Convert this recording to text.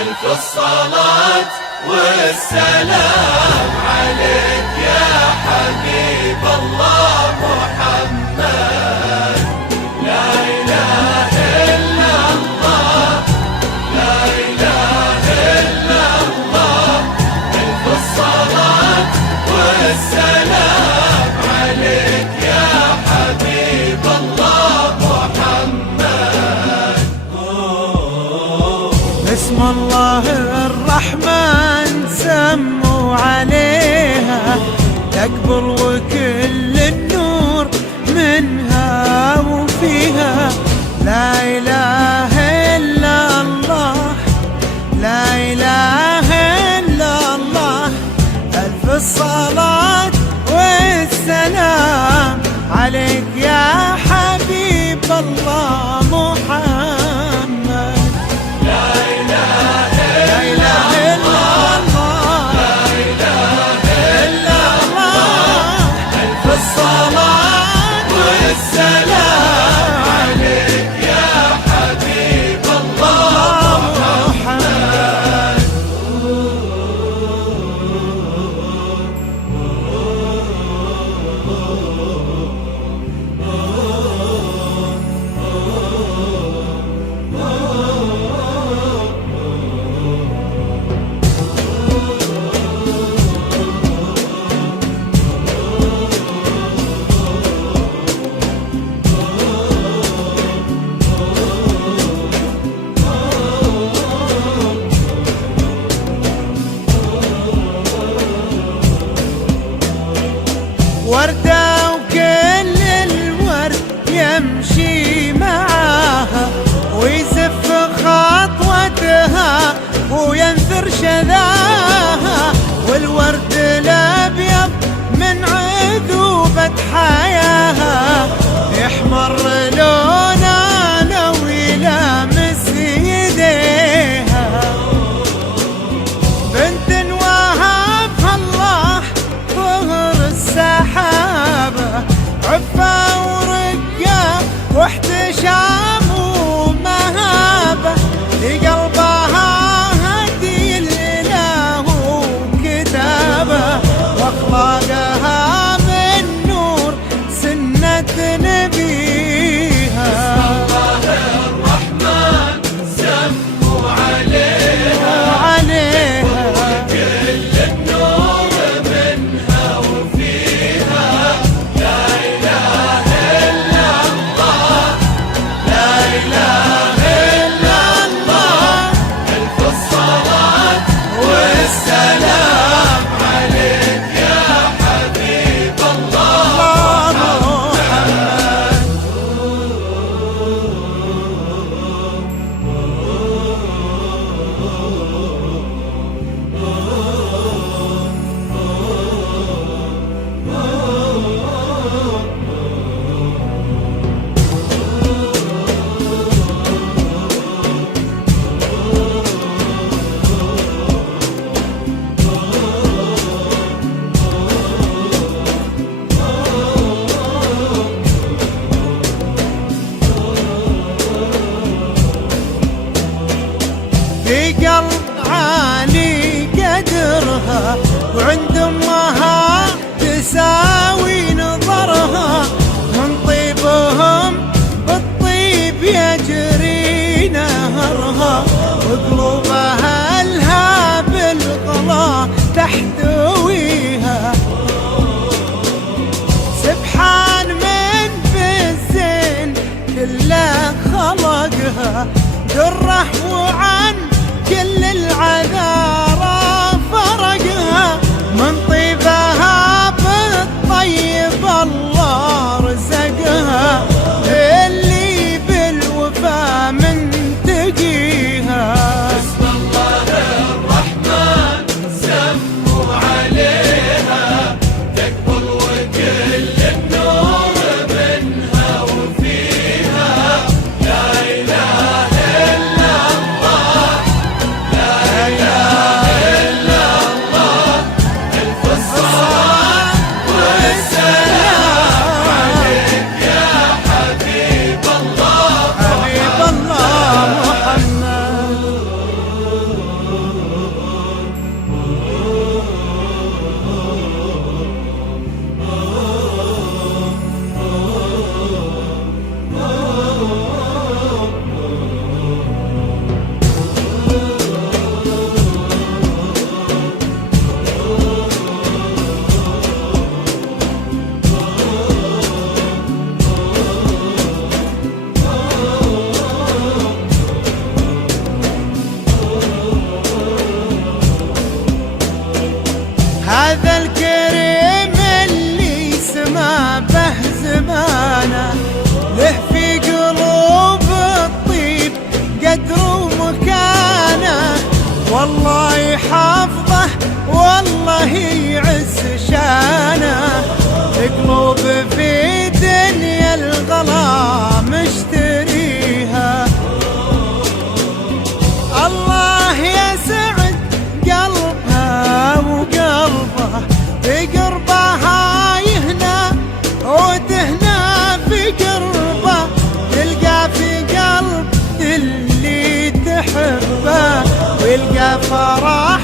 ألف الصلاة والسلام عليك يا حبيب الله محمد. لا إله إلا الله، لا إله إلا الله. ألف الصلاة والسلام عليك يا حبيب الله محمد. اسم الله الرحمن سموا عليها تكبر وكل النور منها وفيها. لا إله إلا الله، لا إله إلا الله. ألف الصلاة والسلام عليك يا حبيب الله محمد. لا إله إلا الله، لا إله إلا الله. ألف الصلاة والسلام عليك يا حبيب الله محمد. وردة وكل الورد يمشي معاها ويزف خطوتها وينثر شذاها. والورد الأبيض من عذوبة حياها يحمر لونه لو يلامس يديها. بنت وهبها الله ظهر السحابة، عفة ورقة واحتشام ومهابة. لقلبها هدي الإله وكتابة، واخلاقها من نور سنة نبيها. الله الرحمن سموا عليها كل النور منها وفيها. لا إله إلا الله، لا إله إلا الله. ألف الصلاة والسلام عليك يا حبيب الله محمد. في قلب عالي قدرها وعند امها تساوي نظرها. من طيبهم بالطيب يجري نهرها، وقلوبها لها بالغلا تحتويها. سبحان من بالزين كله خلقها دره، وعن كل العذارى فرقها. من طيبها بالطيب الله رزقها، اللي بالوفا منتقيها. اسم الله الرحمن سموا عليها تكبر وكل النور منها وفيها. لا إله إلا الله، والله يحفظه والله يعز شانه، قلوب في دنيا الغلا مشتريها. الله يسعد قلبها وقلبه بقربها يهنى، وتهنى في قربه تلقى في قلب اللي تحبه، ويلقى فرح